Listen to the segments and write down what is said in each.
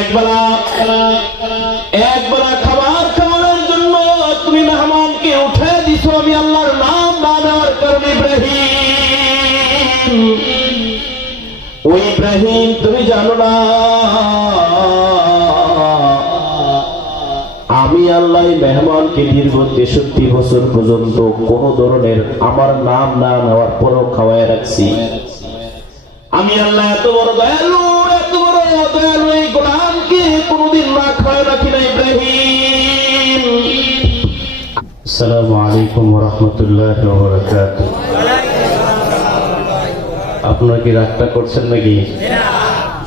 একবেলা খাবার খাওয়ার জন্য তুমি মেহমানকে উঠে দিছো আমি আল্লাহর নাম না নেওয়ার কারণে ইব্রাহিম, ওই ইব্রাহিম তুমি জানো না আমি আল্লাহ মেহমানকে দীর্ঘ 63 বছর পর্যন্ত কোন ধরনের আমার নাম না নেওয়ার পরও খাওয়ায় রাখছি। আমি আল্লাহ এত বড় দয়ালু, এত বড় দয়ালু, এই গোলামকে কোনদিন না খাওয়ায় রাখি না ইব্রাহিম। আসসালামু আলাইকুম ওয়া রাহমাতুল্লাহি ওয়া বারাকাতুহু। আপনারা কি রাগটা করছেন নাকি?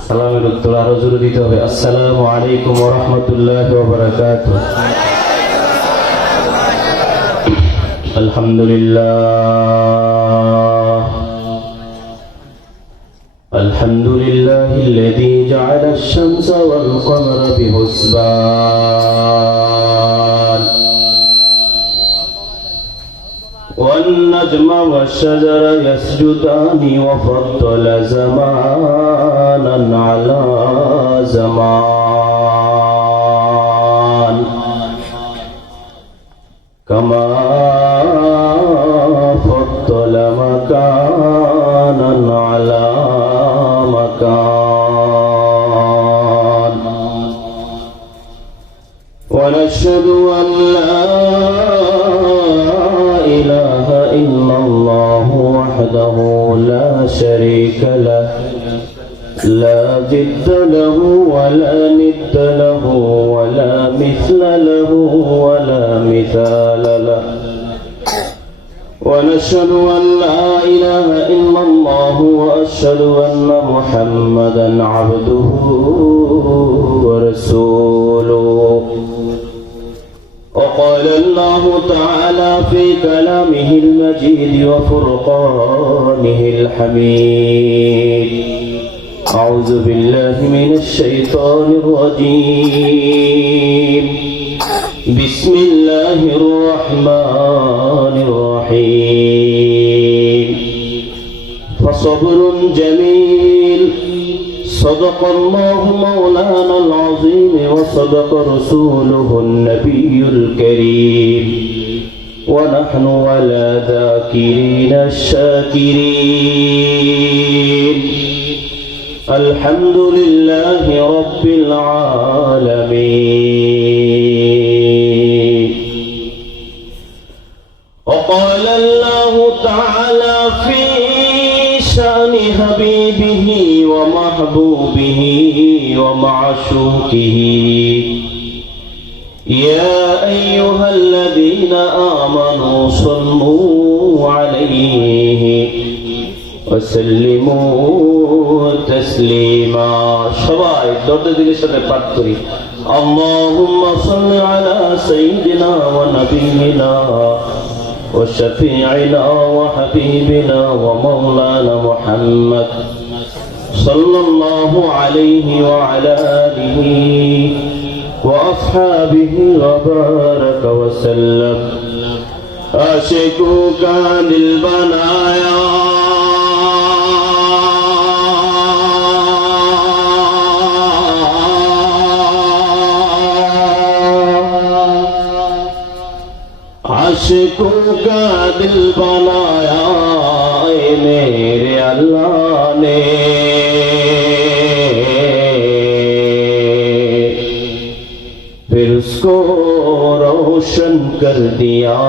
সালামের উত্তর আরো জোরে দিতে হবে। আসসালামু আলাইকুম ওয়া রাহমাতুল্লাহি ওয়া বারাকাতুহু। আলহামদুলিল্লাহ, আলহামদুলিল্লাহিল্লাযী জা'আলা আশ-শামসা ওয়াল কমারা বিহুসবান والنجم والشجر يسجدان وفضل زمانا على زمان كما فضل مكانا على مكان ونشهد أن لا إله إلا الله وحده لا شريك له لا ضد له ولا ند له ولا مثل له ولا مثال له ونشهد أن لا إله إلا الله وأشهد أن محمدا عبده ورسوله. وقال الله تعالى في كلامه المجيد وفرقانه الحميد أعوذ بالله من الشيطان الرجيم بسم الله الرحمن الرحيم فصبر جميل صدق الله مولانا العظيم وصدق رسوله النبي الكريم ونحن على ذاكرين الشاكرين الحمد لله رب العالمين. وقال الله تعالى في شأن حبيبه ومحبوبه ومعشوقه يا أيها الذين آمنوا صلوا عليه وسلموا تسليما. সবাই দরদ দিলের সাথে পাঠ করি اللهم صل على سيدنا ونبينا وشفيعنا وحبيبنا ومولانا محمد صلى الله عليه وعلى آله وأصحابه وبارك وسلم. عاشقوں کا دل بنایا आशिकों का दिल बनाया मेरे अल्लाह ने फिर उसको रोशन कर दिया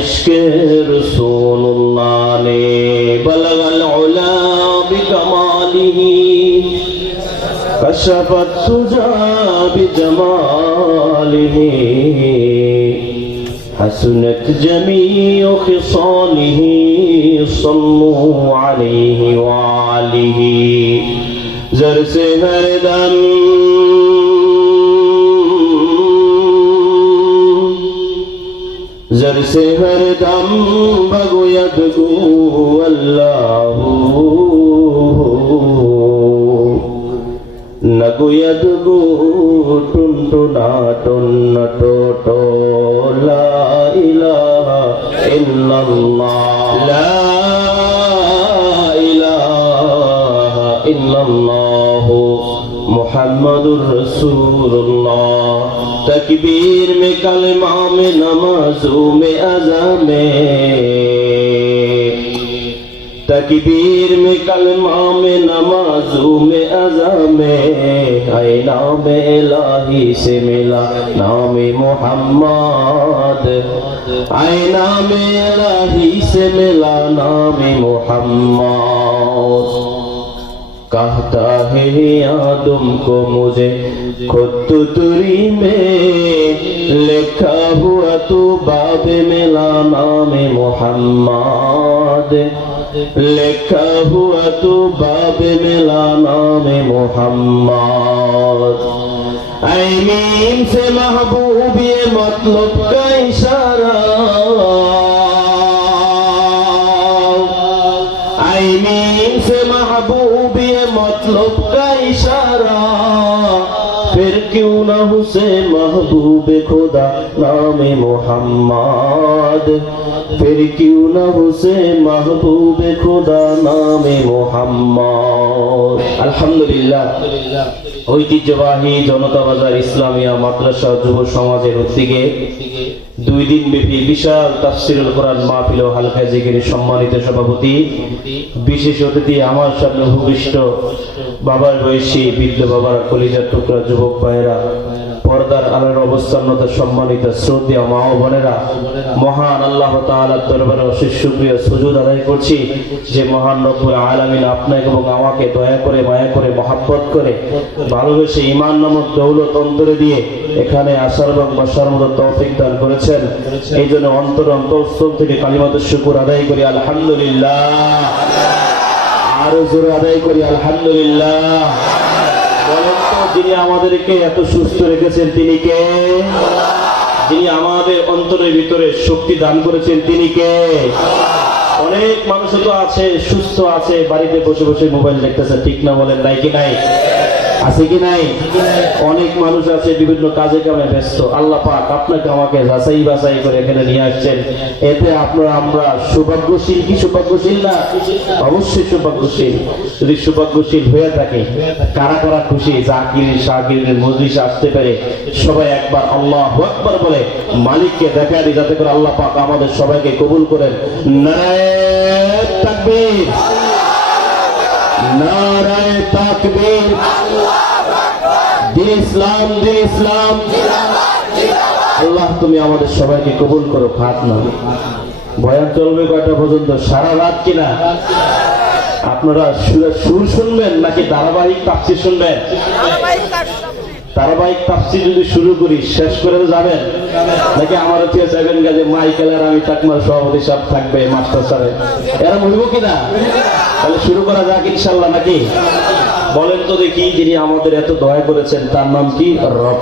इश्क़ रसूलुल्लाह ने. बलगल उला बिकमालिही कशफत तुजा बिजमालिह हसनत जमीउ खिसालिह सल्लु अलैहि वालिहि. जर से हरदम जर से हरदम बगोयद गो अल्लाहू नगुयद गो टुनटुना टुन्न टोटो ला इलाहा इल्लल्लाह ला इलाहा इल्लल्लाह मुहम्मदुर रसूलुल्लाह। तकबीर में कलमा में नमाजों में अज़ा में, तकबीर में कलमा में नमाजों में अज़ा में, आए नाम इलाही से मिला नाम मोहम्मद, आए नाम इलाही से मिला नाम मोहम्मद। कहता है आदम को मुझे खुद तुरी में लिखा हुआ तू बाब मिला नाम मोहम्मद, लिखा हुआ तू बाब मिला नाम मोहम्मद। ऐ मीम से महबूब ये मतलब का इशारा, ऐ मीम से महबूब ये मतलब का इशारा, फिर क्यों न हुसे महबूब खुदा नाम मोहम्मद, फिर क्यों न हुसे महबूब खुदा नाम मोहम्मद। আলহামদুলিল্লাহ, ঐতিহ্যবাহী জনতা বাজার ইসলামিয়া মাদ্রাসা যুব সমাজের উদ্যোগে 2 দিন ব্যাপী বিশাল তাফসীরুল কোরআন মাহফিল ও হালকা জিকিরের সম্মানিত সভাপতি, বিশেষ অতিথি আমার সামনে উপবিষ্ট বাবার বয়সী বৃদ্ধ বাবার কলিজার টুকরা যুবক ভাইয়েরা, পর্দার আলোর অবস্থানরত সম্মানিত শ্রদ্ধেয় মা ও বোনেরা, মহান আল্লাহ তাআলার দরবারে অশেষ শুকরিয়া সুজুদ আদায় করছি যে মহান রব্বুল আলামিন আপনাকে এবং আমাকে দয়া করে মায়া করে মহব্বত করে ভালোবেসে ঈমান নামক দৌলত অন্তরে দিয়ে এখানে আসার এবং বসার মতো তৌফিক দান করেছেন। এই জন্য অন্তরস্থল থেকে কালিমাতুশ শুকর আদায় করি আলহামদুলিল্লাহ, আরো জোরে আদায় করি আলহামদুলিল্লাহ। বলেন তো, যিনি আমাদেরকে এত সুস্থ রেখেছেন তিনি কে? যিনি আমাদের অন্তরের ভিতরে শক্তি দান করেছেন তিনি কে? অনেক মানুষ তো আছে সুস্থ আছে, বাড়িতে বসে বসে মোবাইল দেখতেছে, ঠিক না বলেন? নাই কি নাই? আছে কি নাই? অনেক মানুষ আছে বিভিন্ন কাজে কামে ব্যস্ত। আল্লাহ পাক আপনাকে আমাকে যাচাই বাছাই করে এখানে নিয়ে আসছেন, এতে আমরা সৌভাগ্যশীল কি সৌভাগ্যশীল না? অবশ্যই সৌভাগ্যশীল। যদি সৌভাগ্যশীল হয়ে থাকে, কারা কারা খুশি জাকির শাকিরের মজলিসে আসতে পেরে? সবাই একবার আল্লাহু আকবার বলে মালিককে দেখা দিই, যাতে করে আল্লাহ পাক আমাদের সবাইকে কবুল করেন। নারায়ে তাকবীর, নারায়ে তাকবীর, দিন ইসলাম, দিন ইসলাম। আল্লাহ তুমি আমাদের সবাইকে কবুল করো। খাত না বয়ান চলবে কয়টা পর্যন্ত? সারা রাত কিনা? আপনারা সুর শুনবেন নাকি ধারাবাহিক তাফসীর শুনবেন? ধারাবাহিক তাফসীর যদি শুরু করি শেষ করে যাবেন নাকি আমার হচ্ছে যাবেন গাজে মাইকেল আর আমি চাকমার সভাপতি সাহেব থাকবে, মাস্টার স্যারের, এরা বলবো কিনা? তাহলে শুরু করা যাক ইনশাল্লাহ নাকি? বলেন তো দেখি, যিনি আমাদের এত দয়া করেছেন তার নাম কি? রব।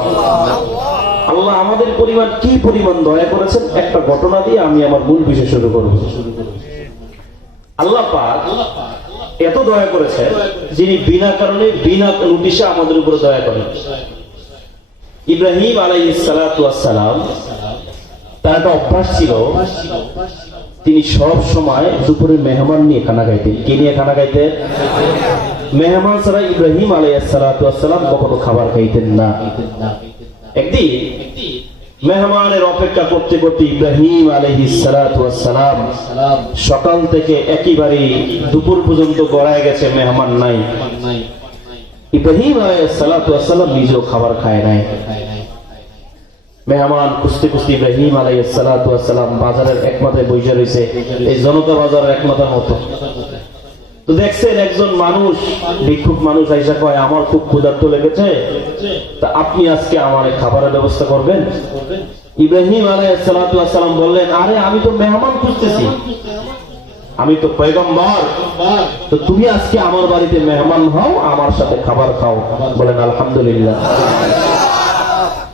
আল্লাহ আমাদের পরিমাণ কি পরিমাণ দয়া করেছেন একটা ঘটনা দিয়ে আমি আমার মূল বিষয় শুরু করব। আল্লাহ পাক এত দয়া করেছেন যিনি বিনা কারণে বিনা নোটিশে আমাদের উপরে দয়া করেন। ইব্রাহিম আলাইহিস সালাতু ওয়াস সালাম, তার একটা অভ্যাস ছিল, তিনি সব সময় দুপুরে মেহমান নিয়ে খানা খাইতেন। কি নিয়ে খানা খাইতেন? মেহমান ছাড়া ইব্রাহিম আলাইহিস সালাতু ওয়াস সালাম কখনো খাবার খাইতেন না। একদিন মেহমানের অপেক্ষা করতে করতে ইব্রাহিম আলাইহিস সালাতু ওয়াস সালাম সকাল থেকে একেবারে দুপুর পর্যন্ত গড়ায় গেছে, মেহমান নাই। ইব্রাহিম আলাইহিস সালাতু ওয়াস সালাম নিজেও খাবার খায় নাই। মেহমান খুঁজতে খুঁজতে ইব্রাহিম আলাইহিস সালাতু ওয়াস সালাম বাজারের এক মাথায় বসে রয়েছে, এই জনতা বাজারের এক মাথার মতো। তো দেখছেন একজন মানুষ, ভিক্ষুক মানুষ আইসা কয়, আমার খুব ক্ষুধার্ত লেগেছে, তা আপনি আজকে আমার খাবারের ব্যবস্থা করবেন? ইব্রাহিম আলাইহিস সালাতু ওয়াস সালাম বললেন, আরে আমি তো মেহমান খুঁজতেছি, আমি তো পয়গম্বর, তো তুমি আজকে আমার বাড়িতে মেহমান হও, আমার সাথে খাবার খাও। বলেন আলহামদুলিল্লাহ।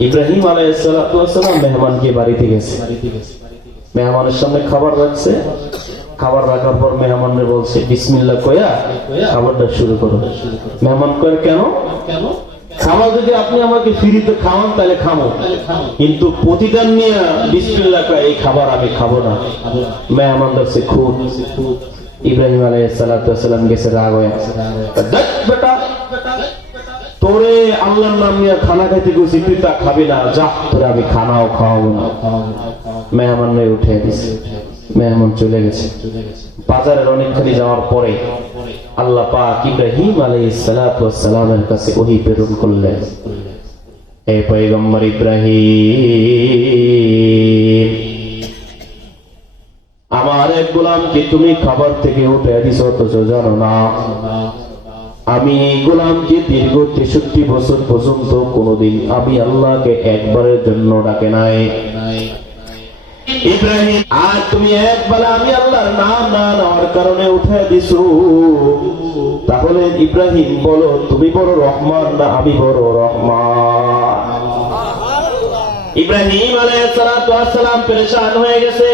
ইব্রাহিম আলাইহিস সালাতু ওয়াস সালাম মেহমানকে বাড়িতে গেছে, মেহমানের সামনে খাবার রাখছে। খাবার রাখার পর মেহমানকে বলছে বিসমিল্লাহ কইয়া খাবারটা শুরু করো। মেহমান কয়, কেন? খাবার যদি আপনি আমাকে ফ্রিতে খাওয়ান তাহলে খাবো, কিন্তু প্রতিদান নিয়ে বিসমিল্লাহ কয় এই খাবার আমি খাবো না। মেহমান ধরছে খুব। ইব্রাহিম আলাইহিস সালাতু ওয়াস সালাম গেছে রাগ হয়ে, বেটা, তোরে আল্লাহর নাম নিয়ে খানা খাইতে গেছি, তুই তা খাবি না, যা তোরে আমি খানাও খাওয়াবো না। মেহমান নিয়ে উঠে দিছে, মেহমান চলে গেছে। বাজারের অনেকখানি যাওয়ার পরে আল্লাহ পাক ইব্রাহিম আলাইহিস সালাতু ওয়াস সালামের কাছে ওহী প্রেরণ করলেন, হে পয়গম্বর ইব্রাহিম, আমার এক গোলামকে তুমি খাবার থেকে উঠে দিছো, অথচ জানো না আমি গোলামকে দীর্ঘ 63 বছর পর্যন্ত কোনদিন আমি আল্লাহকে একবারের জন্য ডাকে নাই। ইব্রাহিম, আর তুমি একবেলা আমি আল্লাহর নাম না নেওয়ার কারণে উঠে দিছো, তাহলে ইব্রাহিম বলো তুমি বড় রহমান না আমি বড় রহমান? ইব্রাহিম আলাইহিস সালাতু ওয়াস সালাম পেরেশান হয়ে গেছে।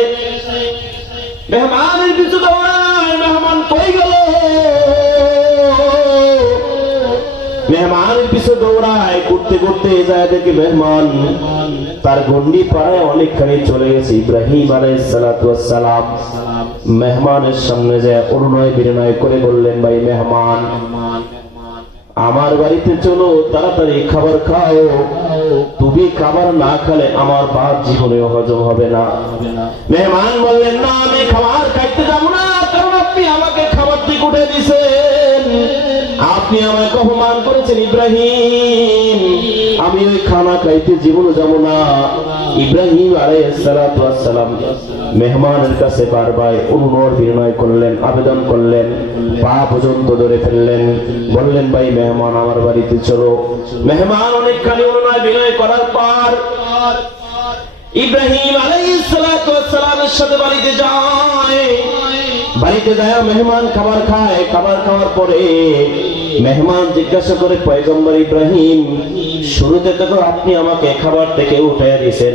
মেহমানের পিছু দৌড়ায়, মেহমান কই গেল? মেহমানের পিছু দৌড়ায়, করতে করতে যায় দেখে মেহমান তার গন্ডি পাড়ায় অনেকখানি চলে গেছে। ইব্রাহিম আলাইহিস সালাতু ওয়াস সালাম মেহমানের সামনে যায় অনুনয় বিনয় করে বললেন, ভাই মেহমান, আমার বাড়িতে চলো, তাড়াতাড়ি খাবার খাও, তুমি খাবার না খেলে আমার ভাত জীবনেও হজম হবে না। মেহমান বললেন, না আমি খাবার খাইতে যাবো না, কারণ আপনি আমাকে খাবার থেকে উঠে দিয়েছেন, আপনি আমাকে অপমান করেছেন ইব্রাহিম, আমি ওই খানা খাইতে জীবনে যাব না। ইব্রাহিম আলাইহিস সালাতু ওয়াস সালাম মেহমানের কাছে বারবার অনুনয় বিনয় করলেন, আবেদন করলেন, পা পর্যন্ত ধরে ফেললেন, বললেন, ভাই মেহমান আমার বাড়িতে চলো। মেহমান অনেকখানি অনুনয় বিনয় করার পর ইব্রাহিম আলাইহিস সালাতু ওয়াস সালামের সাথে বাড়িতে যায়। বাড়িতে যায় মেহমান খাবার খায়, খাবার খাওয়ার পরে মেহমান জিজ্ঞাসা করে, পয়গম্বর ইব্রাহিম, শুরুতে তো আপনি আমাকে খাবার থেকে উঠে দিয়েছেন,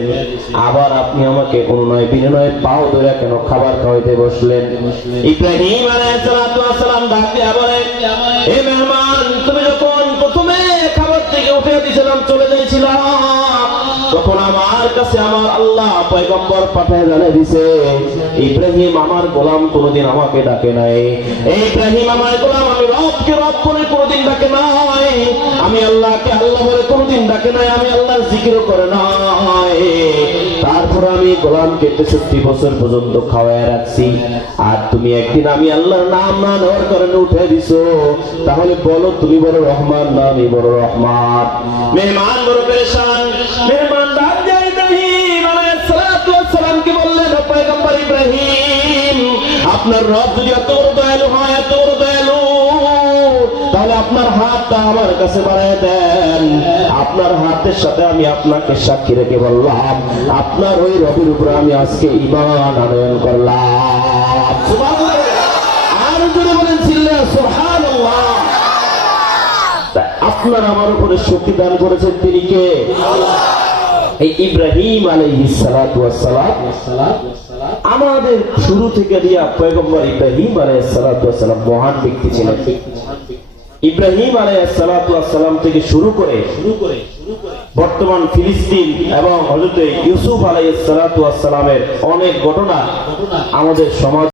আবার আপনি আমাকে অনুনয় বিনয় পাও ধরে কেন খাবার খাওয়াইতে বসলেন? ইব্রাহিম আলাইহিস সালাতু ওয়াস সালাম ডাক দিয়ে বলেন, হে মেহমান, তুমি যখন প্রথমে খাবার থেকে উঠে দিয়েছিলাম, চলে যাইছিলাম, তখন আমার কাছে আমার আল্লাহ পয়গম্বর পাঠায় জানিয়ে দিছে, ইব্রাহিম আমার গোলাম কোনদিন আমাকে ডাকে নাই। ইব্রাহিম আমার গোলাম, আমি রবকে রব বলে কোনদিন ডাকে নাই, আমি আল্লাহকে আল্লাহ বলে কোনদিন ডাকে নাই, আমি আল্লাহর জিকিরও করে নাই। তারপর আমি গোলামকে 63 বছর পর্যন্ত খাওয়ায় রাখছি, আর তুমি একদিন আমি আল্লাহর নাম না নেওয়ার কারণে উঠে দিছো, তাহলে বলো তুমি বড় রহমান না আমি বড় রহমান? মেহমান বড় পেরেশান। মেহমান ডাক দিয়ে ইব্রাহিম আলাইহিস সালাতু ওয়াস সালামকে বললেন, পয়গম্বর ইব্রাহিম, আপনার রব যদি এত বড় দয়ালু হয়, এত বড় দয়ালু, তাহলে আপনার হাতটা আমার কাছে বাড়ায় দেন, আপনার হাতের সাথে আমি আপনাকে সাক্ষী রেখে বললাম, আপনার ওই রবের উপরে আমি আজকে ঈমান আনয়ন করলাম। সুবহানাল্লাহ, আর জোরে বলেন সুবহানাল্লাহ। আপনার আমার উপরে শক্তি দান করেছেন তিনি কে? এই ইব্রাহিম আলাইহিস সালাতু ওয়াস সালাম আমাদের শুরু থেকে দিয়া পয়গম্বর ইব্রাহিম আলাইহিস সালাতু ওয়াস সালাম মহান ব্যক্তি ছিলেন। ইব্রাহিম আলাইহিস সালাতু ওয়াস সালাম থেকে শুরু করে বর্তমান ফিলিস্তিন এবং হযরত ইউসুফ আলাইহিস সালাতু ওয়াস সালামের অনেক ঘটনা আমাদের সমাজ